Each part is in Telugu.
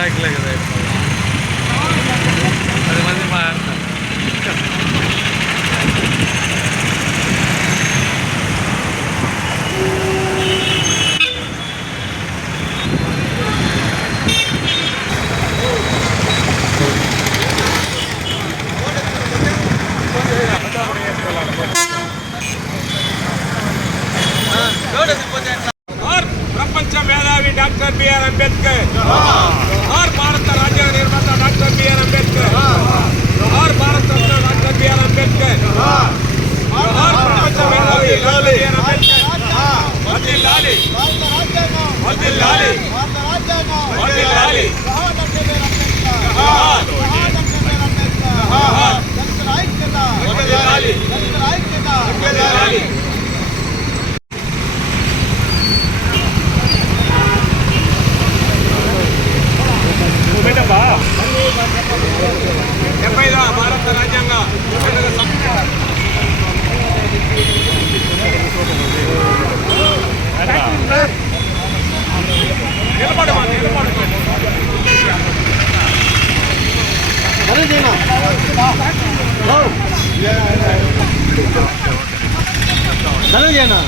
నాయకులే కదా ఇప్పుడు. పది మంది మాట్లాడతారు और ప్రపంచ మేధావి డాక్టర్ బిఆర్ అంబేద్కర్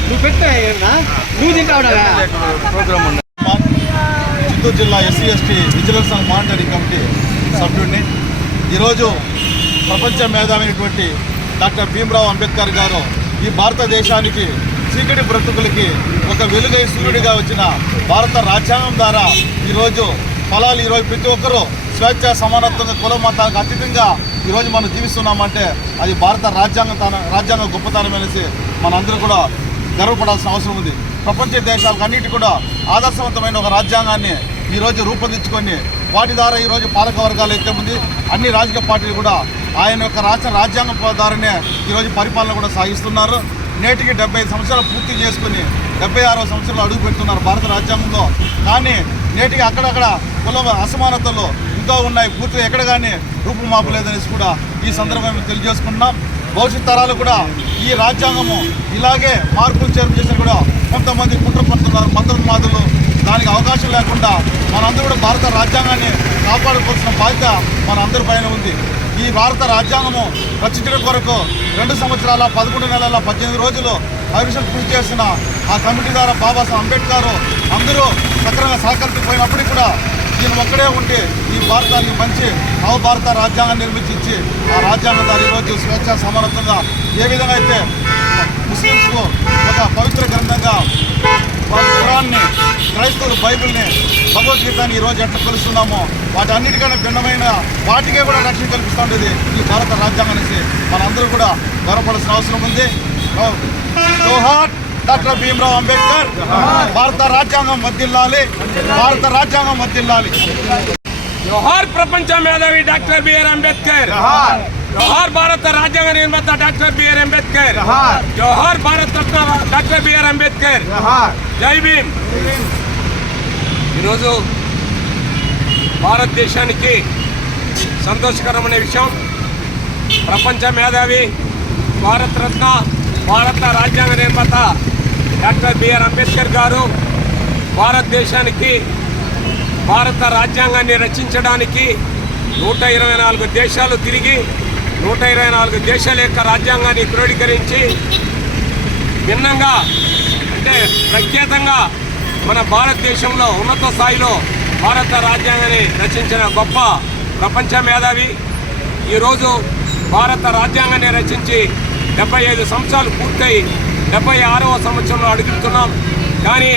నువ్వు పెట్టా నువ్వు తింటావుడా ప్రోగ్రామ్ చిత్తూరు జిల్లా SC ST vigilance and monitoring committee సభ్యుడిని ఈరోజు ప్రపంచ మేధావైనటువంటి డాక్టర్ భీమరావు అంబేద్కర్ గారు ఈ భారతదేశానికి చీకటి బ్రతుకులకి ఒక వెలుగై సూర్యుడిగా వచ్చిన భారత రాజ్యాంగం ద్వారా ఈరోజు ఫలాలు ఈరోజు ప్రతి ఒక్కరూ స్వేచ్ఛ సమానత్వంగా కుల మతాలకు అతీతంగా ఈరోజు మనం జీవిస్తున్నామంటే అది భారత రాజ్యాంగ రాజ్యాంగ గొప్పతనం అనేసి మనందరూ కూడా గర్వపడాల్సిన అవసరం ఉంది. ప్రపంచ దేశాలకు అన్నిటి కూడా ఆదర్శవంతమైన ఒక రాజ్యాంగాన్ని ఈరోజు రూపొందించుకొని వాటి ద్వారా ఈరోజు పాలక వర్గాలు అయితే ఉంది అన్ని రాజకీయ పార్టీలు కూడా ఆయన యొక్క రాష్ట్ర రాజ్యాంగం ద్వారానే ఈరోజు పరిపాలన కూడా సాగిస్తున్నారు. నేటికి డెబ్బై సంవత్సరాలు పూర్తి చేసుకుని డెబ్బై ఆరో సంవత్సరాలు అడుగు పెడుతున్నారు భారత రాజ్యాంగంలో. కానీ నేటికి అక్కడక్కడ కుల అసమానతలు ఇంకా ఉన్నాయి. పూర్తిగా ఎక్కడ కానీ రూపుమాపలేదనేసి కూడా ఈ సందర్భంగా తెలియజేసుకుంటున్నాం. భవిష్యత్ తరాలు కూడా ఈ రాజ్యాంగము ఇలాగే మార్పులు చేర్పు చేసిన కూడా కొంతమంది కుట్ర పడుతున్నారు. మంత్రమాదులు దానికి అవకాశం లేకుండా మనందరూ కూడా భారత రాజ్యాంగాన్ని కాపాడుకోవాల్సిన బాధ్యత మన అందరి పైన ఉంది. ఈ భారత రాజ్యాంగము రచించడం కొరకు రెండు సంవత్సరాల పదకొండు నెలల పద్దెనిమిది రోజులు అవిషన్ కృషి చేసిన ఆ కమిటీ ద్వారా బాబాసాహెబ్ అంబేద్కర్ అందరూ సక్రమంగా సహకరించకపోయినప్పటికీ కూడా ఈయన ఒక్కడే ఉండి ఈ భారతాన్ని మంచి నవ భారత రాజ్యాంగాన్ని నిర్మించి ఆ రాజ్యాంగం దాని ఈరోజు స్వేచ్ఛ సమానత్వంగా ఏ విధంగా అయితే ముస్లిమ్స్కు ఒక పవిత్ర గ్రంథంగా వాళ్ళ క్రైస్తవులు బైబిల్ని భగవద్గీతని ఈరోజు ఎట్లా కలుస్తున్నామో వాటి అన్నిటికన్నా భిన్నమైన వాటికే కూడా రక్షణ కల్పిస్తూ ఉండేది ఈ భారత రాజ్యాంగం అనేసి మనందరూ కూడా గర్వపడాల్సిన అవసరం ఉంది. జోహార్ డాక్టర్ భీమ్రావ్ అంబేద్కర్ భారత రాజ్యాంగం వర్దిల్లాలి భారత రాజ్యాంగం వర్దిల్లాలి జోహార్ ప్రపంచ మేధావి డాక్టర్ బిఆర్ అంబేద్కర్. జోహార్. భారత రాజ్యాంగ నిర్మాత డాక్టర్ బిఆర్ అంబేద్కర్. జోహార్. భారత డాక్టర్ బిఆర్ అంబేద్కర్. జై భీమ్. ఈరోజు భారతదేశానికి సంతోషకరమైన విషయం. ప్రపంచ మేధావి భారత రత్న భారత రాజ్యాంగ నిర్మాత డాక్టర్ బిఆర్ అంబేద్కర్ గారు భారతదేశానికి భారత రాజ్యాంగాన్ని రచించడానికి నూట ఇరవై నాలుగు దేశాలు తిరిగి నూట ఇరవై నాలుగు దేశాల యొక్క రాజ్యాంగాన్ని క్రోడీకరించి భిన్నంగా అంటే ప్రఖ్యాతంగా మన భారతదేశంలో ఉన్నత స్థాయిలో భారత రాజ్యాంగాన్ని రచించిన గొప్ప ప్రపంచ మేధావి. ఈరోజు భారత రాజ్యాంగాన్ని రచించి డెబ్బై ఐదు సంవత్సరాలు పూర్తయి డెబ్బై ఆరవ సంవత్సరంలో అడుగుతున్నాం. కానీ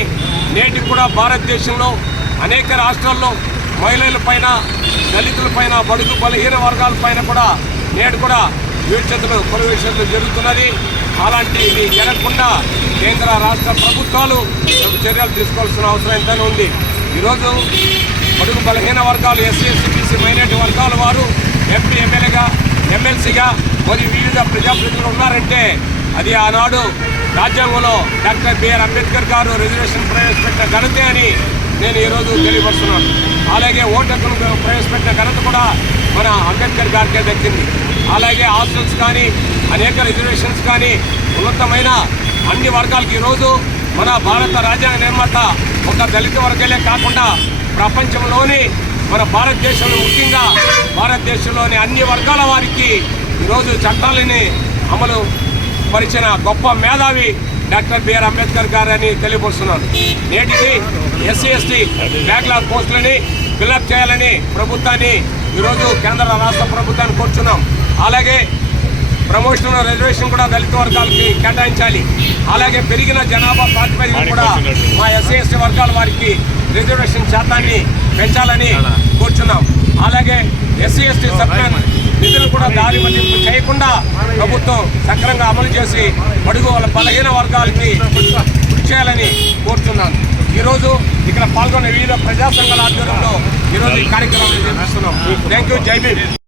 నేటికి కూడా భారతదేశంలో అనేక రాష్ట్రాల్లో మహిళల పైన దళితుల పైన బడుగు బలహీన వర్గాల పైన కూడా నేడు కూడా వీడ్చతులు పర్యవేక్షణలు జరుగుతున్నది. అలాంటివి జరగకుండా కేంద్ర రాష్ట్ర ప్రభుత్వాలు తగు చర్యలు తీసుకోవాల్సిన అవసరం ఎంతైనా ఉంది. ఈరోజు బడుగు బలహీన వర్గాలు ఎస్సీ ఎస్సీ బీసీ మైనార్టీ వర్గాల వారు ఎంపీ ఎమ్మెల్యేగా ఎమ్మెల్సీగా మరియు వివిధ ప్రజాప్రతినిధులు ఉన్నారంటే అది ఆనాడు రాజ్యాంగంలో డాక్టర్ బిఆర్ అంబేద్కర్ గారు రిజర్వేషన్ ప్రవేశపెట్టిన ఘనతే అని నేను ఈరోజు తెలియపరుస్తున్నాను. అలాగే ఓటర్లు ప్రవేశపెట్టిన ఘనత కూడా మన అంబేద్కర్ గారికే దక్కింది. అలాగే హాస్టల్స్ కానీ అనేక రిజర్వేషన్స్ కానీ ఉన్నతమైన అన్ని వర్గాలకి ఈరోజు మన భారత రాజ్యాంగ నిర్మాత ఒక దళిత వర్గాలే కాకుండా ప్రపంచంలోని మన భారతదేశంలో ముఖ్యంగా భారతదేశంలోని అన్ని వర్గాల వారికి ఈరోజు చట్టాలని అమలు పరిచిన గొప్ప మేధావి డాక్టర్ బిఆర్ అంబేద్కర్ గారని తెలియపరుస్తున్నాను. నేటికి ఎస్సీ ఎస్టీ బ్యాక్లాగ్ పోస్టులని ఫిల్అప్ చేయాలని ప్రభుత్వాన్ని ఈరోజు కేంద్ర రాష్ట్ర ప్రభుత్వాన్ని కోరుచున్నాం. అలాగే ప్రమోషన్ రిజర్వేషన్ కూడా దళిత వర్గాలకి కేటాయించాలి. అలాగే పెరిగిన జనాభా ప్రాతిపదికన కూడా మా ఎస్సీ ఎస్టీ వర్గాల వారికి రిజర్వేషన్ శాతాన్ని పెంచాలని కోరుచున్నాం. అలాగే ఎస్సీ ఎస్టీ సప్లైన్ నిధులు కూడా దారి మళ్ళింపు చేయకుండా ప్రభుత్వం సక్రమంగా అమలు చేసి బడుగు వాళ్ళ బలహీన వర్గాలకి కృషి చేయాలని కోరుతున్నాను. ఈరోజు ఇక్కడ పాల్గొన్న వివిధ ప్రజా సంఘాల ఆధ్వర్యంలో ఈరోజు ఈ కార్యక్రమాన్ని నిర్వహిస్తున్నాం. థ్యాంక్ యూ జై